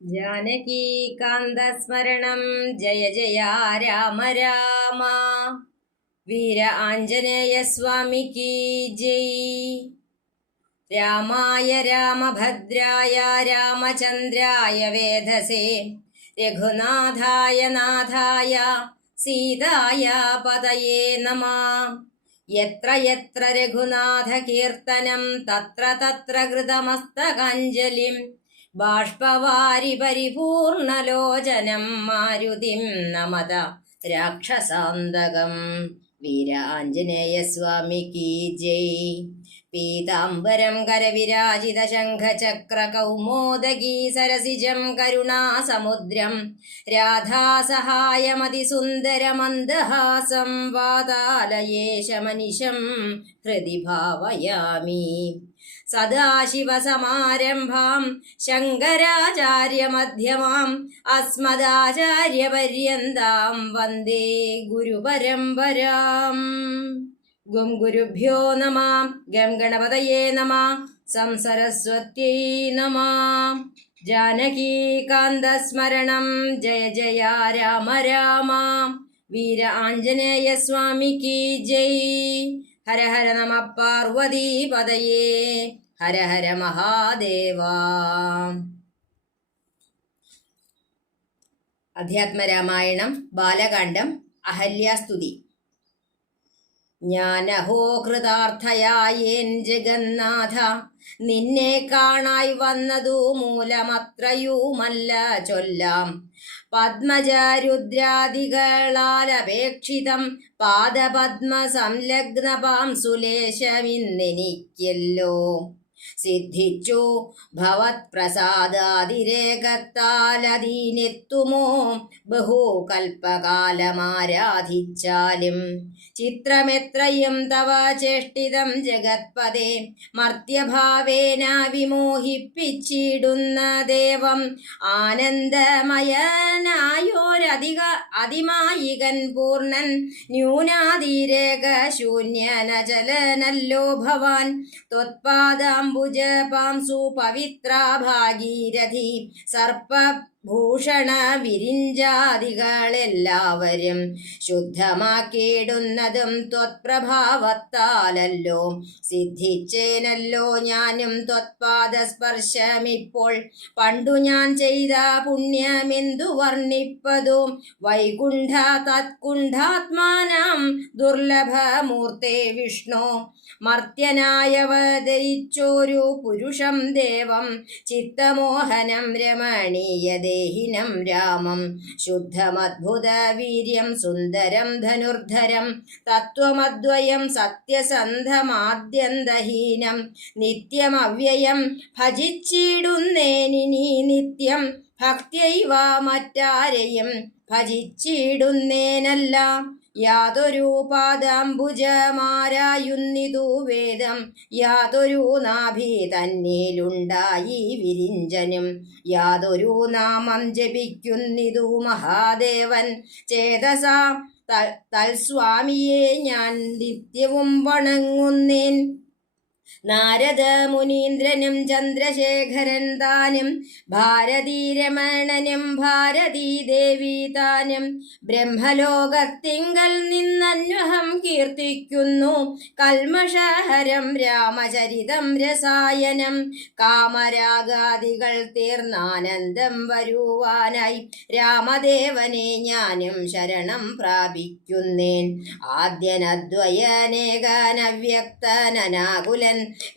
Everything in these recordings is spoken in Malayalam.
ജാനകീകാന്തസ്മരണം ജയ ജയ രാമ രാമ വീര ആഞ്ജനേയ സ്വാമിക്ക് ജയ് രാമായ രാമഭദ്രായ രാമചന്ദ്രായ വേധസേ രഘുനാഥായ നാഥായ സീതായ പതയേ നമ യത്ര യത്ര രഘുനാഥ കീർത്തനം തത്ര തത്ര കൃതമസ്തകാഞ്ജലിം ബാഷ്പവാരി പരിപൂർണലോചനം മാരുതിം നമത രാക്ഷസാന്തകം. വീരാഞ്ജനേയ സ്വാമിക്ക് ജയ്. പീതാംബരം കരവിരാജിത ശംഖചക്ര കൗമോദഗീ സരസിജം കരുണാസമുദ്രം. രാധാസഹായമതിസുന്ദരമന്ദഹാസം വാതാലയേശമനിശം ഹൃദി ഭാവയാമി. സദാശിവസമാരംഭാം ശങ്കരാചാര്യമധ്യമാം അസ്മദാചാര്യപര്യന്താം വന്ദേ ഗുരുപരമ്പരാം. ഗും ഗുരുഭ്യോ നമ ഗം ഗണപതയേ നമ സംസരസ്വത്യൈ നമ. ജാനകീകാന്തസ്മരണം ജയ ജയ രാമ രാമ. വീര ആഞ്ജനേയ സ്വാമിക്ക് ജയ്. ഹര ഹര നമ പാർവതി പതയേ ഹര ഹര മഹാദേവ. അധ്യാത്മരാമായണം ബാലകാണ്ഡം അഹല്യാസ്തുതി. ഞാനഹോ കൃതാർത്ഥയായേൻ ജഗന്നാഥ നിന്നെ കാണായി വന്നതു മൂലമത്രയുമല്ല ചൊല്ലാം. പത്മജരുദ്രാദികളാൽ അപേക്ഷിതം പാദപത്മ സുലേശമിന്നെനിക്കല്ലോ സിദ്ധിച്ചു. ഭവത് പ്രസാദാതിരേകത്താലതീനെത്തുമോ ബഹുകൽപ്പകാലമാരാധിച്ചാലും ചിത്രമെത്രയും തവ ചേഷ്ടിതം ജഗത്പദേ മർത്യഭാവേന വിമോഹിപ്പിച്ചിടുന്ന ദേവം ആനന്ദമയനായോരധിക അതിമായികൻ പൂർണൻ ന്യൂനാതിരേക ശൂന്യനചലനല്ലോ ഭവാൻ ത്വത്പാദാംബുജപാംസു പവിത്ര ഭാഗീരഥി സർപ്പ ഭൂഷണ വിരിഞ്ചാദികളെല്ലാവരും ശുദ്ധമാക്കിയിടുന്നതും ത്വത്പ്രഭാവത്താലല്ലോ. സിദ്ധിച്ചേനല്ലോ ഞാനും ത്വത്പാദസ്പർശമിപ്പോൾ. പണ്ടു ഞാൻ ചെയ്ത പുണ്യമെന്തു വർണിപ്പതു? വൈകുണ്ഠ തത്കുണ്ഠാത്മാനം ദുർലഭമൂർത്തേ വിഷ്ണു. മർത്യനായവതരിച്ചോരു പുരുഷം ദേവം. ചിത്തമോഹനം രമണീയദേഹിനം രാമം. ശുദ്ധമദ്ഭുത വീര്യം സുന്ദരം ധനുർധരം. തത്വമദ്വയം സത്യസന്ധമാദ്യന്തഹീനം. നിത്യമവ്യയം ഭജിച്ചിടുന്നേനിനി നിത്യം. ഭക്തിയൈവ മറ്റാരെയും ഭജിച്ചിടുന്നേനല്ല. യാതൊരു പാദാംബുജമാരായുന്നിതു വേദം. യാതൊരു നാഭി തന്നിലുണ്ടായി വിരിഞ്ചനും. യാതൊരു നാമം ജപിക്കുന്നിതു മഹാദേവൻ. ചേതസ തൽസ്വാമിയെ ഞാൻ നിത്യവും വണങ്ങുന്നേൻ. നാരദ മുനീന്ദ്രനും ചന്ദ്രശേഖരൻ താനും ഭാരതീരമണനും ഭാരതീ ദേവി താനും ബ്രഹ്മലോകത്തിങ്കൽ നിന്നന്വഹം കീർത്തിക്കുന്നു കൽമഷഹരം രാമചരിതം രസായനം. കാമരാഗാദികൾ തീർന്നാനന്ദം വരുവാനായി രാമദേവനെ ഞാനും ശരണം പ്രാപിക്കുന്നേൻ.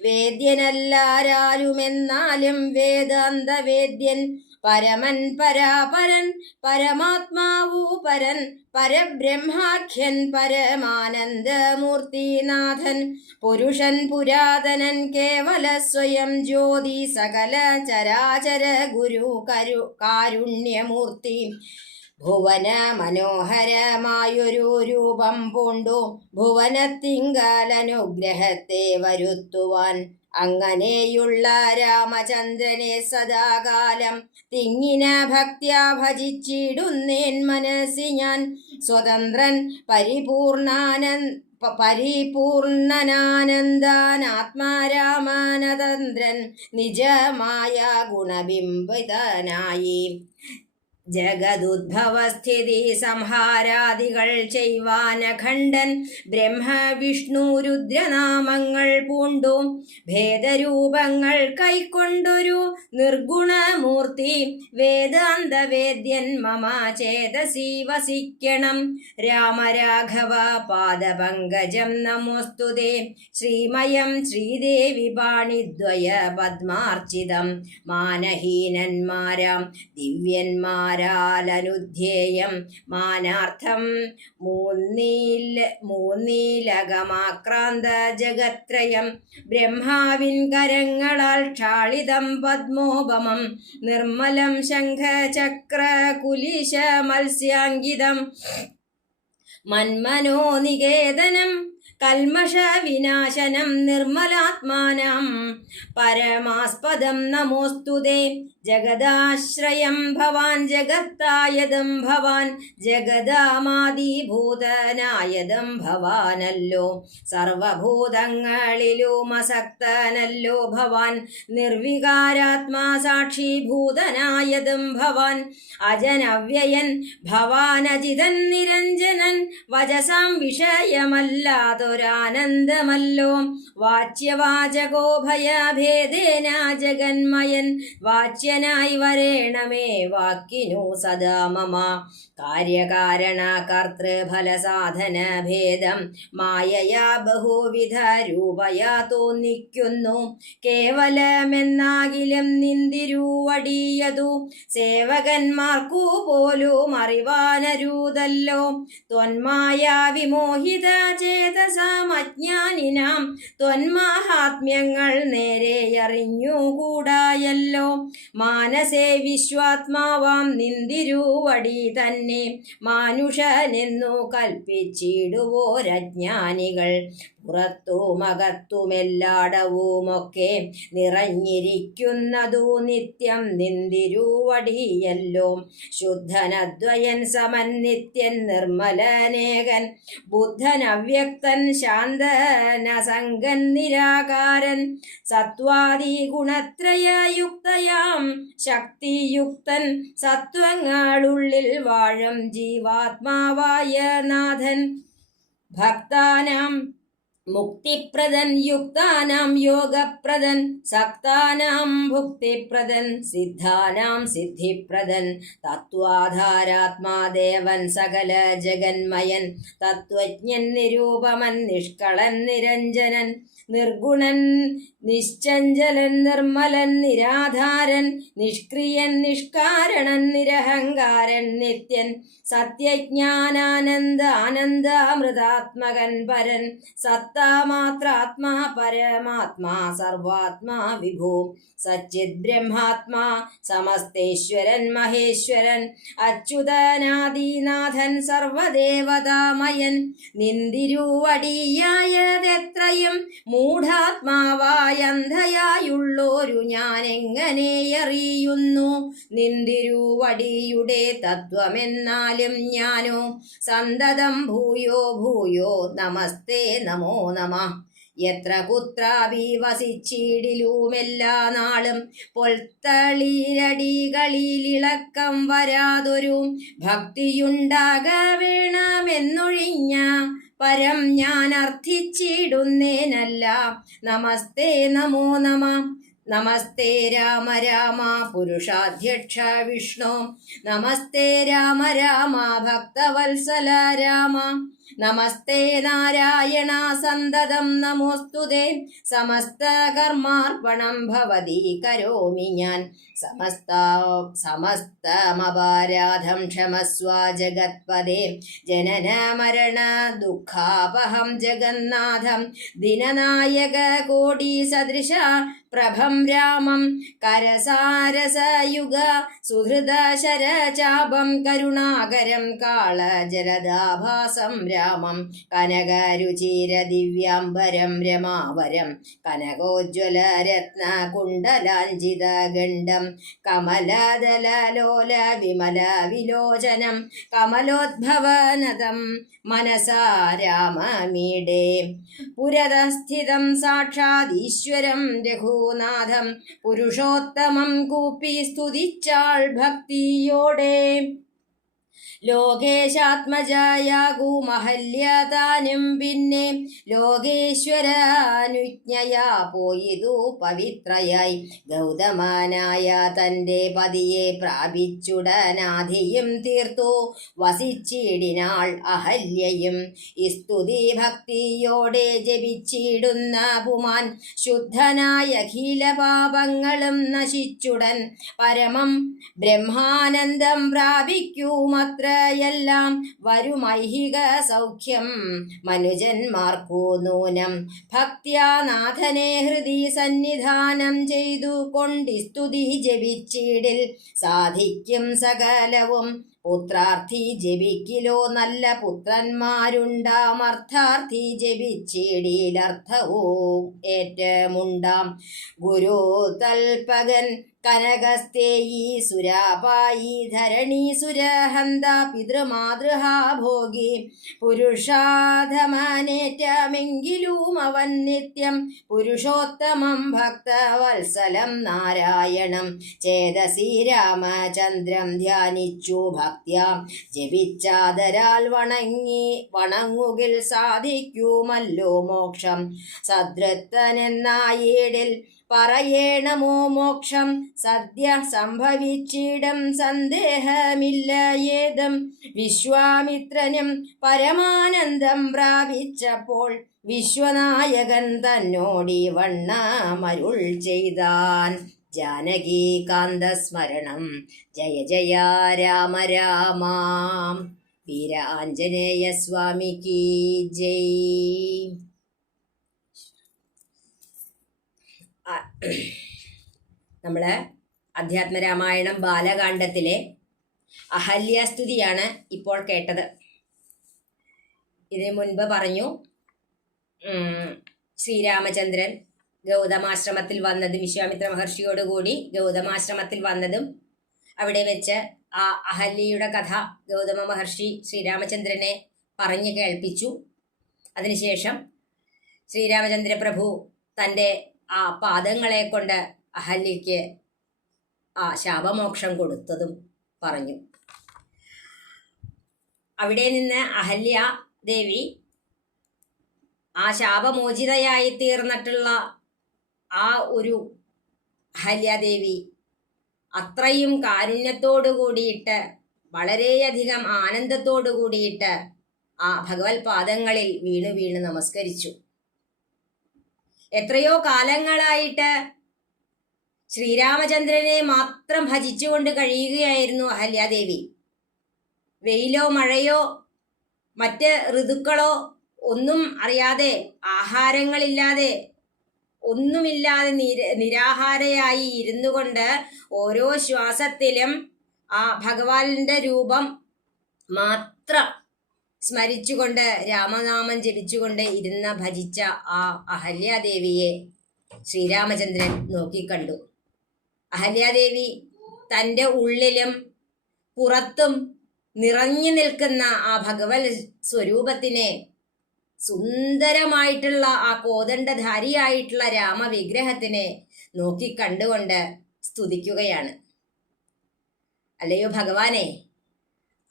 വേദ്യനല്ലാരാലുമെന്നാലും വേദാന്ത വേദ്യൻ പരമൻ പരാപരൻ പരമാത്മാവു പരൻ പരബ്രഹ്മാഖ്യൻ പരമാനന്ദമൂർത്തിനാഥൻ. പുരുഷൻ പുരാതനൻ കേവല സ്വയം ജ്യോതി സകല ചരാചര ഗുരു കരു കാരുണ്യമൂർത്തി. ഭുവന മനോഹരമായൊരു രൂപം പൂണ്ടു. ഭുവനത്തിങ്കാലനുഗ്രഹത്തെ വരുത്തുവാൻ അങ്ങനെയുള്ള രാമചന്ദ്രനെ സദാകാലം തിങ്ങിന ഭക്ത്യാ ഭജിച്ചിടുന്നേൻ മനസ്സി ഞാൻ. സ്വതന്ത്രൻ പരിപൂർണാനന്ദ പ- പരിപൂർണനാനന്ദാനാത്മാരാമാനതന്ത്രൻ നിജമായ ഗുണബിംബിതനായി. ജഗതുദ്ഭവസ്ഥിതി സംഹാരാദികൾ ചെയ്വാനഖണ്ഡൻ ബ്രഹ്മ വിഷ്ണു രുദ്രനാമങ്ങൾ പൂണ്ടു. ഭേദരൂപങ്ങൾ കൈക്കൊണ്ടൊരു നിർഗുണമൂർത്തി. വേദാന്തവേദ്യൻ മമ ചേതസി വസിക്കണം. രാമരാഘവ പാദപങ്കജം നമോസ്തുതേ. ശ്രീമയം ശ്രീദേവി പാണിദ്വയ പദ്മാർച്ചിതം. മാനഹീനന്മാരാം ദിവ്യന്മാരാലനുധ്യേയം മാനാർത്ഥം. മൂന്നീല മൂന്നീലകമാക്രാന്ത ജഗത്രയം. ബ്രഹ്മാവിൻ കരങ്ങളാൽ ക്ഷാളിതം പത്മോപമം. നിർമ്മലം ശംഖചക്ര കുലിശ മത്സ്യാങ്കിതം മന്മനോ നികേതനം. കൽമഷ വിനാശനം നിർമ്മലാത്മാനം. പരമാസ്പദം നമോസ്തുതേ. ജഗദാശ്രയം ഭവാൻ ജഗത്തായതും ഭവാൻ ജഗദാമാദിഭൂതനായതും ഭവാനല്ലോ. സർവഭൂതങ്ങളിലും അസക്തനല്ലോ ഭവാൻ. നിർവികാരാത്മാ സാക്ഷിഭൂതനായതും ഭവാൻ. അജനവ്യയൻ ഭവാനജിതൻ നിരഞ്ജനൻ വചസാം വിഷയമല്ലാതൊരാനന്ദമല്ലോ. വാച്യവാചകോ ഭയഭേദേന ജഗന്മയൻ വാച്യനായി വരേണമേ. വാക്കിനു സദാ മമ. കാര്യകാരണ കർത്തൃ ഫലസാധന ഭേദം മായയാ ബഹുവിധ രൂപയാ തോന്നിക്കുന്നു. കേവലമെന്നാകിലും നിന്തിരുവടിയതു. സേവകന്മാർക്കു പോലും അറിവാനരൂതല്ലോ. ത്വന്മായ വിമോഹിത ചേതസാമജ്ഞാനിനാം ത്വന്മാഹാത്മ്യങ്ങൾ നേരെ അറിഞ്ഞുകൂടായല്ലോ. മാനസേ വിശ്വാത്മാവാം നിന്തിരുവടി തന്നെ. മാനുഷനെന്നു കൽപ്പിച്ചിടുവോരജ്ഞാനികൾ. പുറത്തുമകത്തുമെല്ലാടവുമൊക്കെ നിറഞ്ഞിരിക്കുന്നതു നിത്യം നിന്തിരുവടിയല്ലോ. ശുദ്ധനദ്വയൻ സമൻ നിത്യൻ നിർമ്മലനേകൻ ബുദ്ധൻ അവ്യക്തൻ ശാന്തനസംഗൻ നിരാകാരൻ സത്വാദി ഗുണത്രയയുക്തയാം ശക്തിയുക്തൻ സത്വങ്ങളുള്ളിൽ വാഴും ജീവാത്മാവായ നാഥൻ. ഭക്താനാം മുക്തിപ്രദൻ യുക്താനാം യോഗപ്രദൻ സക്താനാം ഭുക്തിപ്രദൻ സിദ്ധാനാം സിദ്ധിപ്രദൻ തത്വാധാരാത്മാദേവൻ സകല ജഗന്മയൻ തത്വജ്ഞൻ നിരൂപമൻ നിഷ്കളൻ നിരഞ്ജനൻ നിർഗുണൻ നിശ്ചഞ്ചലൻ നിർമ്മലൻ നിരാധാരൻ നിഷ്ക്രിയൻ നിഷ്കാരണൻ നിരഹങ്കാരൻ നിത്യൻ സത്യജ്ഞാനാനന്ദ ആനന്ദാമൃതാത്മകൻ പരൻ സത്താമാത്രാത്മാ പരമാത്മാ സർവാത്മാ വിഭൂ സച്ചിത് ബ്രഹ്മാത്മാ സമസ്തേശ്വരൻ മഹേശ്വരൻ അച്യുതനാദീനാഥൻ സർവദേവതാമയൻ നിന്തിരുവടിയായതെത്രയും മൂഢാത്മാവായ അന്ധയായുള്ളോരു ഞാൻ എങ്ങനെ അറിയുന്നു? നിന്തിരുവടിയുടെ തത്വമെന്നാലും ഞാനോ സന്തതം ഭൂയോ ഭൂയോ നമസ്തേ നമോ നമ. എത്ര കുത്രാപി വസിച്ചിടിലുമെല്ലാ നാളും പൊൽത്തളിരടികളിലിളക്കം വരാതൊരു ഭക്തിയുണ്ടാക വേണമെന്നൊഴിഞ്ഞ പരം ഞാൻ അർത്ഥിച്ചിടുന്നേനല്ല. നമസ്തേ നമോ നമ. നമസ്തേ രാമ രാമ പുരുഷാധ്യക്ഷ വിഷ്ണു. നമസ്തേ രാമ രാമ ഭക്തവത്സല രാമ. നമസ്തേ നാരായണ സന്തതം നമോസ്തുതേ. സമസ്ത കർമാർപ്പണം ഭവതി കരോമി ഞാൻ. സമസ്ത സമസ്തമപാരാധം ക്ഷമസ്വ ജഗത്പദേ ജനന മരണ ദുഃഖാപഹം ജഗന്നാഥം. ദിനനായക കോടി സദൃശ പ്രഭം രാമം കരസാരസയുഗ സുഹൃദ ശരചാപം കരുണാകരം കാളജലദാഭാസം രാമം കനകരുചിര ദിവ്യാംബരം രമാവരം കനകോജ്വല രത്ന കുണ്ടലാഞ്ചിത ഗണ്ഡം കമലദലോല വിമല വിലോചനം കമലോദ്ഭവനതം മനസാ രാമമീഡേ പുരതസ്ഥിതം സാക്ഷാദീശ്വരം രഘുനാഥം പുരുഷോത്തമം കൂപ്പി സ്തുതിച്ചാൾ ഭക്തിയോടെ. ലോകേശാത്മജായാകൂ മഹല്യതാനും പിന്നെ ലോകേശ്വരാനുജ്ഞയാ പോയിതു പവിത്രയായി. ഗൗതമാനായ തന്റെ പതിയെ പ്രാപിച്ചുടനാധിയും തീർത്തു. വസിച്ചിടിനാൾ അഹല്യയും ഇസ്തുതി ഭക്തിയോടെ ജപിച്ചിടുന്ന പുമാൻ ശുദ്ധനായ അഖില പാപങ്ങളും നശിച്ചുടൻ പരമം ബ്രഹ്മാനന്ദം പ്രാപിക്കുമത്രയെല്ലാം വരുമൈഹിക സൗഖ്യം. മനുജന്മാർക്കു നൂനം. ഭക്ത്യാനാഥനെ ഹൃദി സന്നിധാനം ചെയ്തു കൊണ്ടി സ്തുതി ജപിച്ചിടിൽ. സാധിക്കും സകലവും. പുത്രാർത്ഥി ജപിക്കിലോ നല്ല പുത്രന്മാരുണ്ടാമർത്ഥാർത്ഥി ജപിച്ചിടിലർത്ഥവും ഏറ്റമുണ്ടാം. ഗുരു തൽപകൻ കനകസ്തേയി സുരാപായി ധരണി സുരഹന്ത പിതൃമാതൃഹാ പുരുഷാധമനേറ്റമെങ്കിലും അവൻ നിത്യം പുരുഷോത്തമം ഭക്തവത്സലം നാരായണം. ചേതസി രാമചന്ദ്രം ധ്യാനിച്ചു ഭക്ത്യ. ജപിച്ചാദരാൽ വണങ്ങി വണങ്ങുകിൽ സാധിക്കുമല്ലോ മോക്ഷം. സദൃത്തനെന്നായിടിൽ പറയേണമോ മോക്ഷം. സദ്യ സംഭവിച്ചിടം സന്ദേഹമില്ല ഏതം. വിശ്വാമിത്രനും പരമാനന്ദം പ്രാപിച്ചപ്പോൾ വിശ്വനായകൻ തന്നോടി വണ്ണമരുൾ ചെയ്താൻ. ജാനകീകാന്ത സ്മരണം ജയ ജയ രാമ രാമ. വീരാഞ്ജനേയ സ്വാമിക്ക് ജയ്. നമ്മൾ അധ്യാത്മരാമായണം ബാലകാണ്ഡത്തിലെ അഹല്യാസ്തുതിയാണ് ഇപ്പോൾ കേട്ടത്. ഇതിനു മുൻപ് പറഞ്ഞു ശ്രീരാമചന്ദ്രൻ ഗൗതമാശ്രമത്തിൽ വന്നതും വിശ്വാമിത്ര മഹർഷിയോടുകൂടി ഗൗതമാശ്രമത്തിൽ വന്നതും അവിടെ വെച്ച് ആ അഹല്യയുടെ കഥ ഗൗതമ മഹർഷി ശ്രീരാമചന്ദ്രനെ പറഞ്ഞു കേൾപ്പിച്ചു. അതിനുശേഷം ശ്രീരാമചന്ദ്ര പ്രഭു തന്റെ ആ പാദങ്ങളെ കൊണ്ട് അഹല്യയ്ക്ക് ആ ശാപമോക്ഷം കൊടുത്തതും പറഞ്ഞു. അവിടെ നിന്ന് അഹല്യ ദേവി ആ ശാപമോചിതയായി തീർന്നിട്ടുള്ള ആ ഒരു അഹല്യാദേവി അത്രയും കാരുണ്യത്തോടു കൂടിയിട്ട് വളരെയധികം ആനന്ദത്തോടു കൂടിയിട്ട് ആ ഭഗവത് പാദങ്ങളിൽ വീണു വീണ് നമസ്കരിച്ചു. എത്രയോ കാലങ്ങളായിട്ട് ശ്രീരാമചന്ദ്രനെ മാത്രം ഭജിച്ചുകൊണ്ട് കഴിയുകയായിരുന്നു അഹല്യാദേവി. വെയിലോ മഴയോ മറ്റ് ഋതുക്കളോ ഒന്നും അറിയാതെ ആഹാരങ്ങളില്ലാതെ ഒന്നുമില്ലാതെ നിര നിരാഹാരയായി ഇരുന്നു കൊണ്ട് ഓരോ ശ്വാസത്തിലും ആ ഭഗവാന്റെ രൂപം മാത്രം സ്മരിച്ചുകൊണ്ട് രാമനാമം ജപിച്ചുകൊണ്ട് ഇരുന്ന ഭജിച്ച ആ അഹല്യാദേവിയെ ശ്രീരാമചന്ദ്രൻ നോക്കിക്കണ്ടു. അഹല്യാദേവി തന്റെ ഉള്ളിലും പുറത്തും നിറഞ്ഞു നിൽക്കുന്ന ആ ഭഗവത് സ്വരൂപത്തിനെ സുന്ദരമായിട്ടുള്ള ആ കോദണ്ഡധാരിയായിട്ടുള്ള രാമവിഗ്രഹത്തിനെ നോക്കിക്കണ്ടുകൊണ്ട് സ്തുതിക്കുകയാണ്. അല്ലയോ ഭഗവാനെ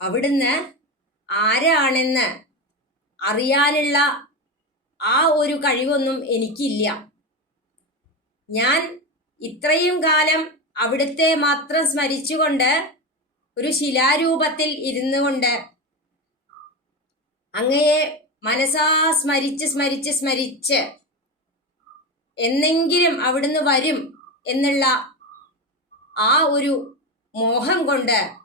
അവിടുന്ന് ആരാണെന്ന് അറിയാനുള്ള ആ ഒരു കഴിവൊന്നും എനിക്കില്ല. ഞാൻ ഇത്രയും കാലം അവിടുത്തെ മാത്രം സ്മരിച്ചുകൊണ്ട് ഒരു ശിലാരൂപത്തിൽ ഇരുന്നു കൊണ്ട് അങ്ങയെ മനസാ സ്മരിച്ച് സ്മരിച്ച് സ്മരിച്ച് എന്നെങ്കിലും അവിടുന്ന് വരും എന്നുള്ള ആ ഒരു മോഹം കൊണ്ട്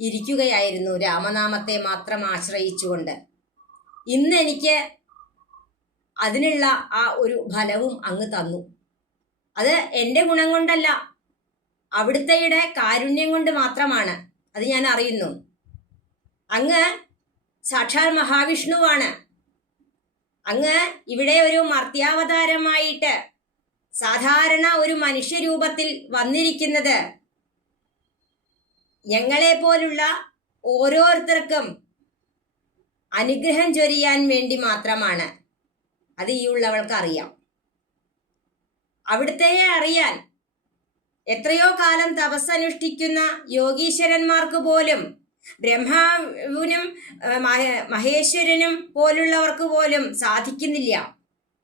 ഇരിക്കുകയായിരുന്നു രാമനാമത്തെ മാത്രം ആശ്രയിച്ചുകൊണ്ട്. ഇന്ന് എനിക്ക് അതിനുള്ള ആ ഒരു ഫലവും അങ്ങ് തന്നു. അത് എന്റെ ഗുണം കൊണ്ടല്ല അവിടുത്തെയുടെ കാരുണ്യം കൊണ്ട് മാത്രമാണ്. അത് ഞാൻ അറിയുന്നു. അങ്ങ് സാക്ഷാൽ മഹാവിഷ്ണുവാണ്. അങ്ങ് ഇവിടെ ഒരു മർത്യാവതാരമായിട്ട് സാധാരണ ഒരു മനുഷ്യരൂപത്തിൽ വന്നിരിക്കുന്നത് ഞങ്ങളെ പോലുള്ള ഓരോരുത്തർക്കും അനുഗ്രഹം ചൊരിയാൻ വേണ്ടി മാത്രമാണ് അത് ഈ ഉള്ളവൾക്ക് അറിയാം. അവിടുത്തെ അറിയാൻ എത്രയോ കാലം തപസ്സനുഷ്ഠിക്കുന്ന യോഗീശ്വരന്മാർക്ക് പോലും ബ്രഹ്മാവിനും മഹേശ്വരനും പോലുള്ളവർക്ക് പോലും സാധിക്കുന്നില്ല.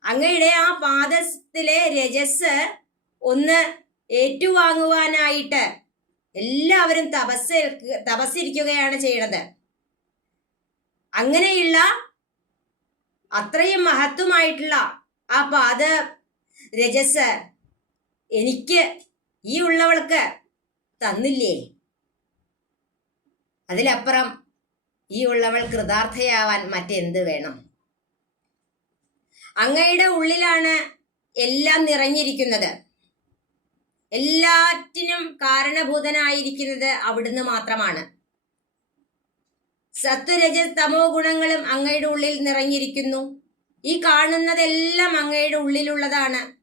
അങ്ങയുടെ ആ പാദത്തിലെ രജസ് ഒന്ന് ഏറ്റുവാങ്ങുവാനായിട്ട് എല്ലാവരും തപസ് തപസ്സിരിക്കുകയാണ് ചെയ്യണത്. അങ്ങനെയുള്ള അത്രയും മഹത്വമായിട്ടുള്ള ആ പാത രജസ് എനിക്ക് ഈ ഉള്ളവൾക്ക് തന്നില്ലേ? അതിലപ്പുറം ഈ ഉള്ളവൾ കൃതാർത്ഥയാവാൻ മറ്റെന്ത് വേണം? അങ്ങയുടെ ഉള്ളിലാണ് എല്ലാം നിറഞ്ഞിരിക്കുന്നത്. എല്ലാറ്റിനും കാരണഭൂതനായിരിക്കുന്നത് അവിടുന്ന് മാത്രമാണ്. സത്വരജ തമോ ഗുണങ്ങളും അങ്ങയുടെ ഉള്ളിൽ നിറഞ്ഞിരിക്കുന്നു. ഈ കാണുന്നതെല്ലാം അങ്ങയുടെ ഉള്ളിലുള്ളതാണ്.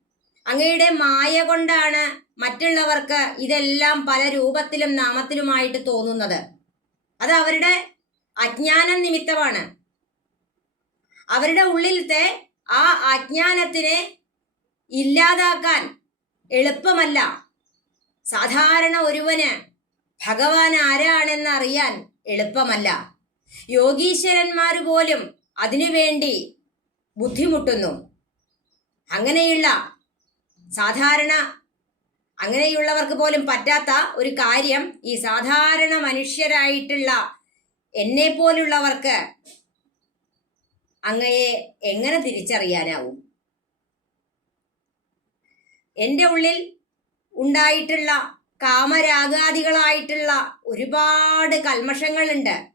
അങ്ങയുടെ മായ കൊണ്ടാണ് മറ്റുള്ളവർക്ക് ഇതെല്ലാം പല രൂപത്തിലും നാമത്തിലുമായിട്ട് തോന്നുന്നത്. അത് അവരുടെ അജ്ഞാനം നിമിത്തമാണ്. അവരുടെ ഉള്ളിലത്തെ ആ അജ്ഞാനത്തിനെ ഇല്ലാതാക്കാൻ എളുപ്പമല്ല. സാധാരണ ഒരുവന് ഭഗവാൻ ആരാണെന്ന് അറിയാൻ എളുപ്പമല്ല. യോഗീശ്വരന്മാർ പോലും അതിനുവേണ്ടി ബുദ്ധിമുട്ടുന്നു. അങ്ങനെയുള്ള സാധാരണ അങ്ങനെയുള്ളവർക്ക് പോലും പറ്റാത്ത ഒരു കാര്യം ഈ സാധാരണ മനുഷ്യരായിട്ടുള്ള എന്നെ പോലുള്ളവർക്ക് അങ്ങയെ എങ്ങനെ തിരിച്ചറിയാനാവും? എന്റെ ഉള്ളിൽ ഉണ്ടായിട്ടുള്ള കാമരാഗാദികളായിട്ടുള്ള ഒരുപാട് കൽമഷങ്ങളുണ്ട്.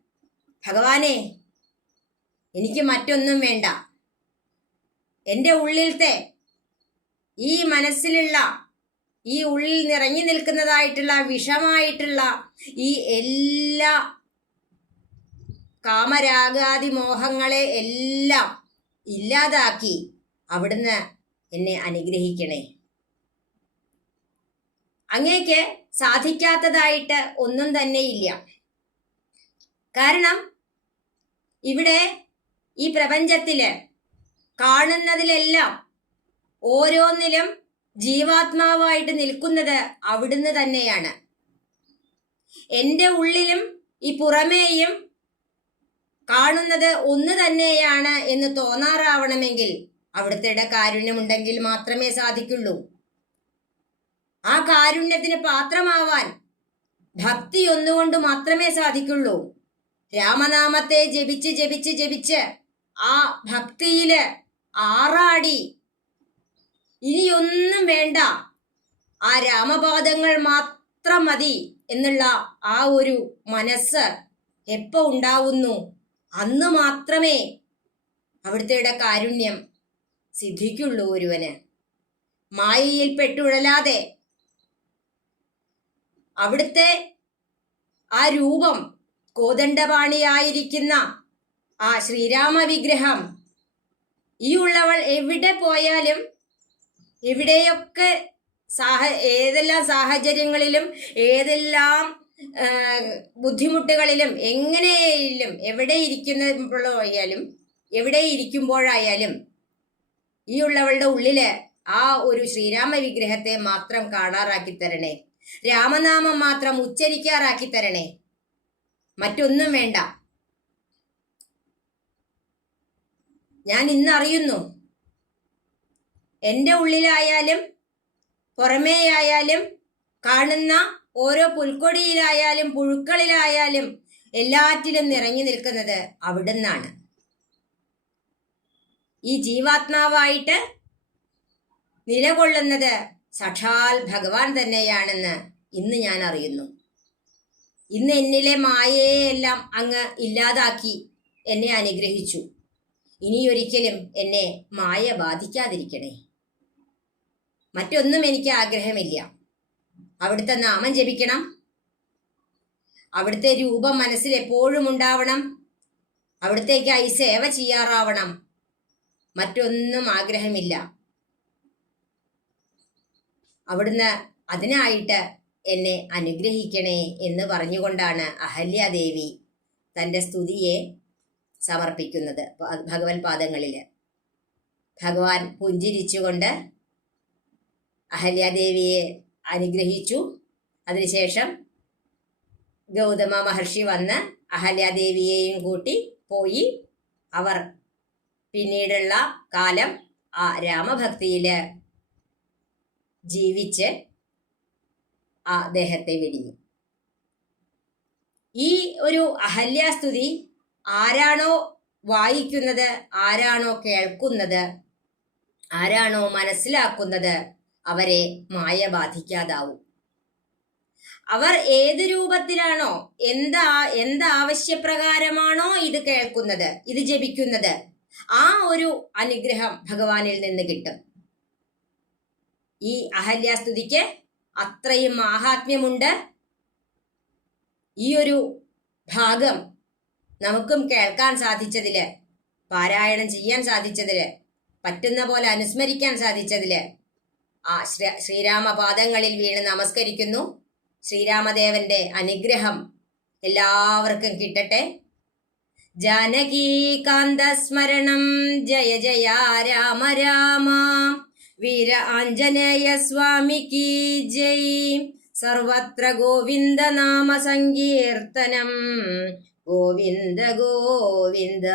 ഭഗവാനെ എനിക്ക് മറ്റൊന്നും വേണ്ട. എന്റെ ഉള്ളിലത്തെ ഈ മനസ്സിലുള്ള ഈ ഉള്ളിൽ നിറഞ്ഞു നിൽക്കുന്നതായിട്ടുള്ള വിഷമായിട്ടുള്ള ഈ എല്ലാ കാമരാഗാദി മോഹങ്ങളെ എല്ലാം ഇല്ലാതാക്കി അവിടുന്ന് എന്നെ അനുഗ്രഹിക്കണേ. അങ്ങേക്ക് സാധിക്കാത്തതായിട്ട് ഒന്നും തന്നെ ഇല്ല. കാരണം ഇവിടെ ഈ പ്രപഞ്ചത്തിൽ കാണുന്നതിലെല്ലാം ഓരോന്നിലും ജീവാത്മാവായിട്ട് നിൽക്കുന്നത് അവിടുന്ന് തന്നെയാണ്. എന്റെ ഉള്ളിലും ഈ പുറമേയും കാണുന്നത് ഒന്ന് തന്നെയാണ് എന്ന് തോന്നാറാവണമെങ്കിൽ അവിടുത്തെ കാരുണ്യമുണ്ടെങ്കിൽ മാത്രമേ സാധിക്കുള്ളൂ. ആ കാരുണ്യത്തിന് പാത്രമാവാൻ ഭക്തി ഒന്നുകൊണ്ട് മാത്രമേ സാധിക്കുള്ളൂ. രാമനാമത്തെ ജപിച്ച് ജപിച്ച് ജപിച്ച് ആ ഭക്തിയിൽ ആറാടി. ഇനിയൊന്നും വേണ്ട. ആ രാമപാദങ്ങൾ മാത്രം മതി എന്നുള്ള ആ ഒരു മനസ്സ് എപ്പോ ഉണ്ടാവുന്നു? അന്ന് മാത്രമേ അവിടുത്തെ കാരുണ്യം സിദ്ധിക്കുള്ളൂ ഒരുവന്. മായയിൽ പെട്ടുഴലാതെ അവിടുത്തെ ആ രൂപം കോദണ്ഡപാണിയായിരിക്കുന്ന ആ ശ്രീരാമ വിഗ്രഹം ഈ ഉള്ളവൾ എവിടെ പോയാലും എവിടെയൊക്കെ സാഹ ഏതെല്ലാം സാഹചര്യങ്ങളിലും ഏതെല്ലാം ബുദ്ധിമുട്ടുകളിലും എങ്ങനെയും എവിടെ ഇരിക്കുമ്പോഴായാലും എവിടെ ഇരിക്കുമ്പോഴായാലും ഈ ഉള്ളവളുടെ ഉള്ളിൽ ആ ഒരു ശ്രീരാമ വിഗ്രഹത്തെ മാത്രം കാണാറാക്കി തരണേ. രാമനാമം മാത്രം ഉച്ചരിക്കാറാക്കി തരണേ. മറ്റൊന്നും വേണ്ട. ഞാൻ ഇന്നറിയുന്നു. എന്റെ ഉള്ളിലായാലും പുറമേയായാലും കാണുന്ന ഓരോ പുൽക്കൊടിയിലായാലും പുഴുക്കളിലായാലും എല്ലാറ്റിലും നിറഞ്ഞു നിൽക്കുന്നത് അവിടുന്നാണ്. ഈ ജീവാത്മാവായിട്ട് നിലകൊള്ളുന്നത് സാക്ഷാൽ ഭഗവാൻ തന്നെയാണെന്ന് ഇന്ന് ഞാൻ അറിയുന്നു. ഇന്ന് എന്നിലെ മായയെല്ലാം അങ്ങ് ഇല്ലാതാക്കി എന്നെ അനുഗ്രഹിച്ചു. ഇനിയൊരിക്കലും എന്നെ മായ ബാധിക്കാതിരിക്കണേ. മറ്റൊന്നും എനിക്ക് ആഗ്രഹമില്ല. അവിടുത്തെ നാമം ജപിക്കണം. അവിടുത്തെ രൂപം മനസ്സിൽ എപ്പോഴും ഉണ്ടാവണം. അവിടത്തേക്കായി സേവ ചെയ്യാറാവണം. മറ്റൊന്നും ആഗ്രഹമില്ല. അവിടുന്ന് അതിനായിട്ട് എന്നെ അനുഗ്രഹിക്കണേ എന്ന് പറഞ്ഞുകൊണ്ടാണ് അഹല്യാദേവി തന്റെ സ്തുതിയെ സമർപ്പിക്കുന്നത് ഭ- ഭഗവത് പാദങ്ങളിൽ ഭഗവാൻ പുഞ്ചിരിച്ചുകൊണ്ട് അഹല്യാദേവിയെ അനുഗ്രഹിച്ചു. അതിനുശേഷം ഗൗതമ മഹർഷി വന്ന് അഹല്യാദേവിയെയും കൂട്ടി പോയി അവർ പിന്നീടുള്ള കാലം ആ രാമഭക്തിയിൽ ജീവിച്ച് ആ ദേഹത്തെ വെടിഞ്ഞു. ഈ ഒരു അഹല്യാസ്തുതി ആരാണോ വായിക്കുന്നത് ആരാണോ കേൾക്കുന്നത് ആരാണോ മനസ്സിലാക്കുന്നത് അവരെ മായ ബാധിക്കാതാവും. അവർ ഏത് രൂപത്തിലാണോ എന്താ എന്താവശ്യപ്രകാരമാണോ ഇത് കേൾക്കുന്നത് ഇത് ജപിക്കുന്നത് ആ ഒരു അനുഗ്രഹം ഭഗവാനിൽ നിന്ന് കിട്ടും. ഈ അഹല്യാസ്തുതിക്ക് അത്രയും മാഹാത്മ്യമുണ്ട്. ഈ ഒരു ഭാഗം നമുക്കും കേൾക്കാൻ സാധിച്ചതിൽ പാരായണം ചെയ്യാൻ സാധിച്ചതിൽ പറ്റുന്ന പോലെ അനുസ്മരിക്കാൻ സാധിച്ചതിൽ ആ ശ്രീ ശ്രീരാമപാദങ്ങളിൽ വീണ് നമസ്കരിക്കുന്നു. ശ്രീരാമദേവന്റെ അനുഗ്രഹം എല്ലാവർക്കും കിട്ടട്ടെ. ജാനകീകാന്തസ്മരണം ജയ ജയ രാമ രാമ. വീര ആഞ്ജനേയ സ്വാമിക്ക് ജയ്. സർവത്ര ഗോവിന്ദ നാമ സങ്കീർത്തനം. ഗോവിന്ദ ഗോവിന്ദ.